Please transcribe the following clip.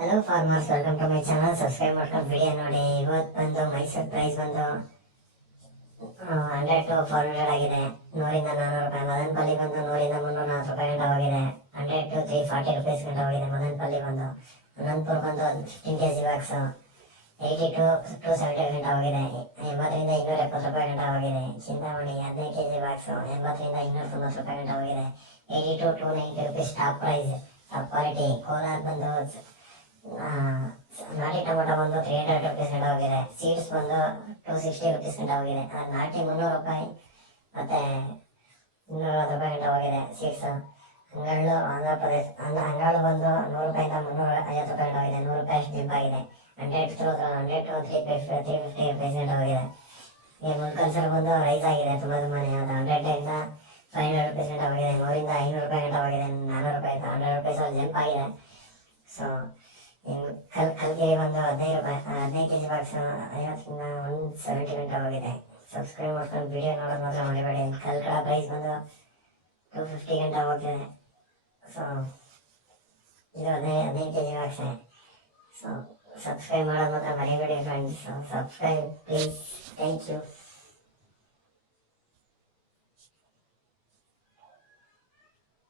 Hello farmers welcome to my channel subscribe ಮಾಡ್ಕೊಂಡು video ನೋಡಿ. ಇವತ್ತು ಬಂದು ಮೈಸೂರು ಪ್ರೈಸ್ ಬಂದು ಹಂಡ್ರೆಡ್ ಟು ಫೋರ್ ಹಂಡ್ರೆಡ್ ಆಗಿದೆ. ನೂರಿಂದ ನಾನ್ನೂರು ರೂಪಾಯಿ. ಮದನಪಲ್ಲಿ ಬಂದು ನೂರಿಂದ ಮುನ್ನೂರ ನಲ್ವತ್ತು ರೂಪಾಯಿ ಗಂಟೆ ಹೋಗಿದೆ. Hundred to three forty rupees ಗಂಟೆ ಹೋಗಿದೆ ಮದನಪಲ್ಲಿ ಬಂದು. ಅನಂತಪುರ ಬಂದು fifteen K G box eighty to to seventy ಗಂಟೆ ಹೋಗಿದೆ. ಎಂಬತ್ತರಿಂದ ಇನ್ನೂರ ಎಪ್ಪತ್ತು ರೂಪಾಯಿ ಗಂಟೆ ಹೋಗಿದೆ. ಚಿಂತಾಮಣಿ, ಹದಿನೈದು ಕೆ ಜಿ ಬಾಕ್ಸು ಎಂಬತ್ತರಿಂದ ಇನ್ನೂರ ತೊಂಬತ್ತು ರೂಪಾಯಿ ಗಂಟೆ ಹೋಗಿದೆ. Eighty to to ninety rupees top price top quality Kolar ಬಂದು ನಾಟಿ ಟೊಮೊಟೊ ಬಂದು ತ್ರೀ ಹಂಡ್ರೆಡ್ ರುಪೀಸ್ ಗಂಟ ಹೋಗಿದೆ. ಸೀಡ್ಸ್ ಬಂದು ಟೂ ಸಿಕ್ಸ್ಟಿ ರುಪೀಸ್ ಗಂಟ ಹೋಗಿದೆ. ಅದು ನಾಟಿ ಮುನ್ನೂರು ರೂಪಾಯಿ ಮತ್ತೆ ಇನ್ನೂರ ರೂಪಾಯಿ ಗಂಟ ಹೋಗಿದೆ ಸೀಡ್ಸ್ ಹಂಗಳು ಆಂಧ್ರ ಪ್ರದೇಶ ಅಂದ್ರೆ ಹಂಗಳು ಬಂದು ನೂರು ರೂಪಾಯಿಂದ ಮುನ್ನೂರ ಐವತ್ತು ರೂಪಾಯಿ ಗಂಟ ಹೋಗಿದೆ. ನೂರು ರೂಪಾಯಿ ಅಷ್ಟು ಡಿಪ್ ಆಗಿದೆ. Hundred to hundred to three fifty three fifty rupees ಗಂಟ ಹೋಗಿದೆ. ಈ ಮುಲ್ಕಲ್ಸರ್ ಬಂದು ರೈಸ್ ಆಗಿದೆ ತುಂಬ ತುಂಬಾ ಅದು ಹಂಡ್ರೆಡಿಂದ ಫೈವ್ ಹಂಡ್ರೆಡ್ ರುಪೀಸ್ ಗಂಟ ಹೋಗಿದೆ. ನೂರಿಂದ ಐನೂರು ರೂಪಾಯಿ ಗಂಟ ಹೋಗಿದೆ. ನಾನ್ನೂರು ರೂಪಾಯಿ ಹಂಡ್ರೆಡ್ ರುಪೀಸ್ ಒಂದು ಜಂಪ್ ಆಗಿದೆ. ಇನ್ನು ಕಲ್ ಒಂದು ಹದಿನೈದು ಹದಿನೈದು ಕೆ ಜಿ ಬಾಕ್ಸ್ ಐವತ್ತರಿಂದ ಒಂದು ಸೆವೆಂಟಿ ಗಂಟೆ ಹೋಗಿದೆ ಸಬ್ಸ್ಕ್ರೈಬ್ ಮಾಡ್ಕೊಂಡು ವಿಡಿಯೋ ನೋಡೋದು ಮಾತ್ರ ಮರಿಬೇಡಿ. ಕಲ್ಕಡ ಪ್ರೈಸ್ ಬಂದು ಟೂ ಫಿಫ್ಟಿ ಗಂಟೆ ಹೋಗ್ತಿದೆ. ಸೊ ಇದು ಹದಿನೈದು ಹದಿನೈದು K G box so subscribe ಮಾಡೋದು ಮಾತ್ರ ಮರಿಬೇಡಿ friends subscribe please thank you